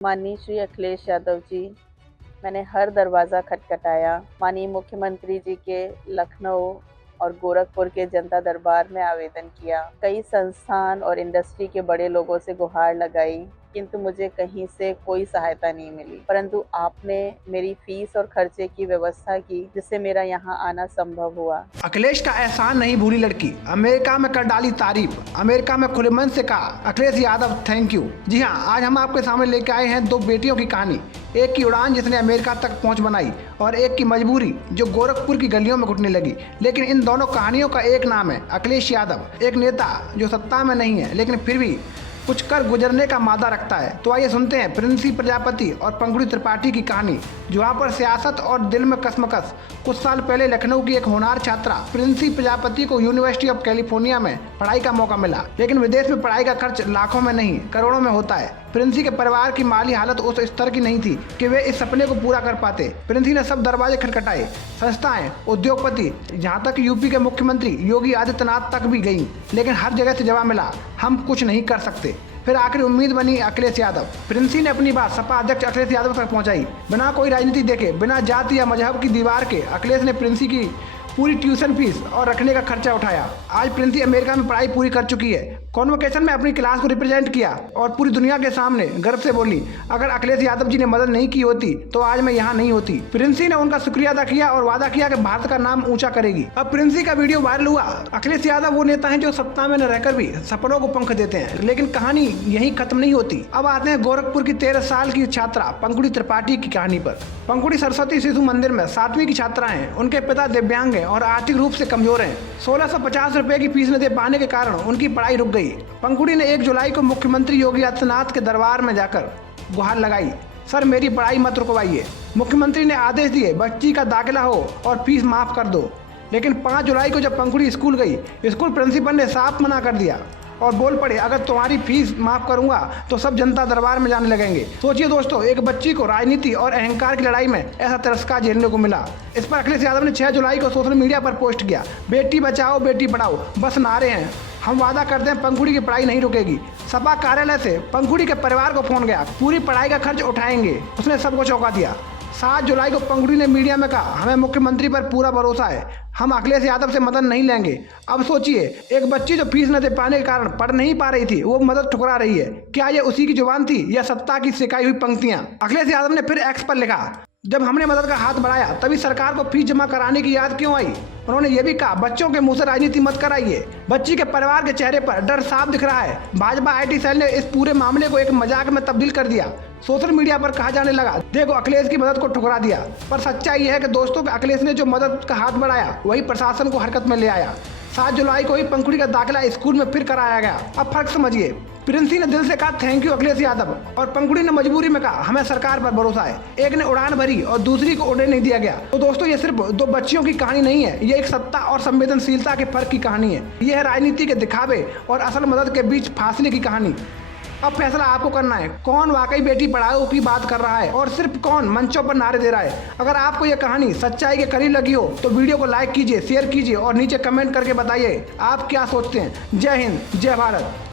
माननीय श्री अखिलेश यादव जी, मैंने हर दरवाज़ा खटखटाया। माननीय मुख्यमंत्री जी के लखनऊ और गोरखपुर के जनता दरबार में आवेदन किया। कई संस्थान और इंडस्ट्री के बड़े लोगों से गुहार लगाई, किंतु मुझे कहीं से कोई सहायता नहीं मिली। परंतु आपने मेरी फीस और खर्चे की व्यवस्था की, जिससे मेरा यहाँ आना संभव हुआ। अखिलेश का एहसान नहीं भूली लड़की, अमेरिका में कर डाली तारीफ। अमेरिका में खुले मन से कहा अखिलेश यादव थैंक यू। जी हाँ, आज हम आपके सामने लेके आए हैं दो बेटियों की कहानी। एक की उड़ान जिसने अमेरिका तक पहुंच बनाई और एक की मजबूरी जो गोरखपुर की गलियों में घुटने लगी। लेकिन इन दोनों कहानियों का एक नाम है अखिलेश यादव, एक नेता जो सत्ता में नहीं है लेकिन फिर भी कुछ कर गुजरने का मादा रखता है। तो आइए सुनते हैं प्रिंसी प्रजापति और पंखुड़ी त्रिपाठी की कहानी, जहाँ पर सियासत और दिल में कसमकस। कुछ साल पहले लखनऊ की एक होनहार छात्रा प्रिंसी प्रजापति को यूनिवर्सिटी ऑफ कैलिफोर्निया में पढ़ाई का मौका मिला, लेकिन विदेश में पढ़ाई का खर्च लाखों में नहीं करोड़ों में होता है। प्रिंसी के परिवार की माली हालत उस स्तर की नहीं थी कि वे इस सपने को पूरा कर पाते। प्रिंसी ने सब दरवाजे खटखटाए, संस्थाएं, उद्योगपति, जहां तक यूपी के मुख्यमंत्री योगी आदित्यनाथ तक भी गईं, लेकिन हर जगह से जवाब मिला हम कुछ नहीं कर सकते। फिर आखिर उम्मीद बनी अखिलेश यादव। प्रिंसी ने अपनी बात सपा अध्यक्ष अखिलेश यादव तक पहुंचाई। बिना कोई राजनीति देखे, बिना जाति या मजहब की दीवार के अखिलेश ने प्रिंसी की पूरी ट्यूशन फीस और रखने का खर्चा उठाया। आज प्रिंसी अमेरिका में पढ़ाई पूरी कर चुकी है। कॉन्वोकेशन में अपनी क्लास को रिप्रेजेंट किया और पूरी दुनिया के सामने गर्व से बोली अगर अखिलेश यादव जी ने मदद नहीं की होती तो आज मैं यहाँ नहीं होती। प्रिंसी ने उनका शुक्रिया अदा किया और वादा किया कि भारत का नाम ऊंचा करेगी। अब प्रिंसी का वीडियो वायरल हुआ। अखिलेश यादव वो नेता हैं जो सत्ता में न रहकर भी सपनों को पंख देते हैं, लेकिन कहानी यही खत्म नहीं होती। अब आते हैं गोरखपुर की 13 साल की छात्रा पंखुड़ी त्रिपाठी की कहानी पर। पंखुड़ी सरस्वती शिशु मंदिर में 7वीं की छात्रा है। उनके पिता दिव्यांग है और आर्थिक रूप से कमजोर हैं। 1650 रुपए की फीस न दे पाने के कारण उनकी पढ़ाई रुक गई। पंखुड़ी ने 1 जुलाई को मुख्यमंत्री योगी आदित्यनाथ के दरबार में जाकर गुहार लगाई, सर मेरी पढ़ाई मत रुकवाइए। मुख्यमंत्री ने आदेश दिए बच्ची का दाखिला हो और फीस माफ कर दो। लेकिन 5 जुलाई को जब पंखुड़ी स्कूल गई, स्कूल प्रिंसिपल ने साफ मना कर दिया और बोल पड़े अगर तुम्हारी फीस माफ करूंगा तो सब जनता दरबार में जाने लगेंगे। सोचिए दोस्तों, एक बच्ची को राजनीति और अहंकार की लड़ाई में ऐसा तिरस्कार झेलने को मिला। इस पर अखिलेश यादव ने 6 जुलाई को सोशल मीडिया पर पोस्ट किया, बेटी बचाओ बेटी पढ़ाओ बस नारे हैं, हम वादा करते हैं पंखुड़ी की पढ़ाई नहीं रुकेगी। सपा कार्यालय से पंखुड़ी के परिवार को फोन गया, पूरी पढ़ाई का खर्च उठाएंगे। उसने सबको चौंका दिया। 7 जुलाई को पंखुड़ी ने मीडिया में कहा हमें मुख्यमंत्री पर पूरा भरोसा है, हम अखिलेश यादव से मदद नहीं लेंगे। अब सोचिए, एक बच्ची जो फीस न दे पाने के कारण पढ़ नहीं पा रही थी वो मदद ठुकरा रही है। क्या ये उसी की जुबान थी या सत्ता की सिखाई हुई पंक्तियां? अखिलेश यादव ने फिर एक्स पर लिखा जब हमने मदद का हाथ बढ़ाया तभी सरकार को फीस जमा कराने की याद क्यों आई। उन्होंने ये भी कहा बच्चों के मुंह से राजनीति मत कराइए। बच्ची के परिवार के चेहरे पर डर साफ दिख रहा है। भाजपा आईटी सेल ने इस पूरे मामले को एक मजाक में तब्दील कर दिया। सोशल मीडिया पर कहा जाने लगा देखो अखिलेश की मदद को ठुकरा दिया। पर सच्चाई यह है कि दोस्तों अखिलेश ने जो मदद का हाथ बढ़ाया वही प्रशासन को हरकत में ले आया। 7 जुलाई को ही पंखुड़ी का दाखिला स्कूल में फिर कराया गया। अब फर्क समझिए, प्रिंसी ने दिल से कहा थैंक यू अखिलेश यादव और पंखुड़ी ने मजबूरी में कहा हमें सरकार पर भरोसा है। एक ने उड़ान भरी और दूसरी को उड़ने नहीं दिया गया। तो दोस्तों ये सिर्फ 2 बच्चियों की कहानी नहीं है, ये एक सत्ता और संवेदनशीलता के फर्क की कहानी है। यह है राजनीति के दिखावे और असल मदद के बीच फासले की कहानी। अब फैसला आपको करना है, कौन वाकई बेटी पढ़ाओ की बात कर रहा है और सिर्फ कौन मंचों पर नारे दे रहा है। अगर आपको ये कहानी सच्चाई के करीब लगी हो तो वीडियो को लाइक कीजिए, शेयर कीजिए और नीचे कमेंट करके बताइए आप क्या सोचते हैं। जय हिंद, जय भारत।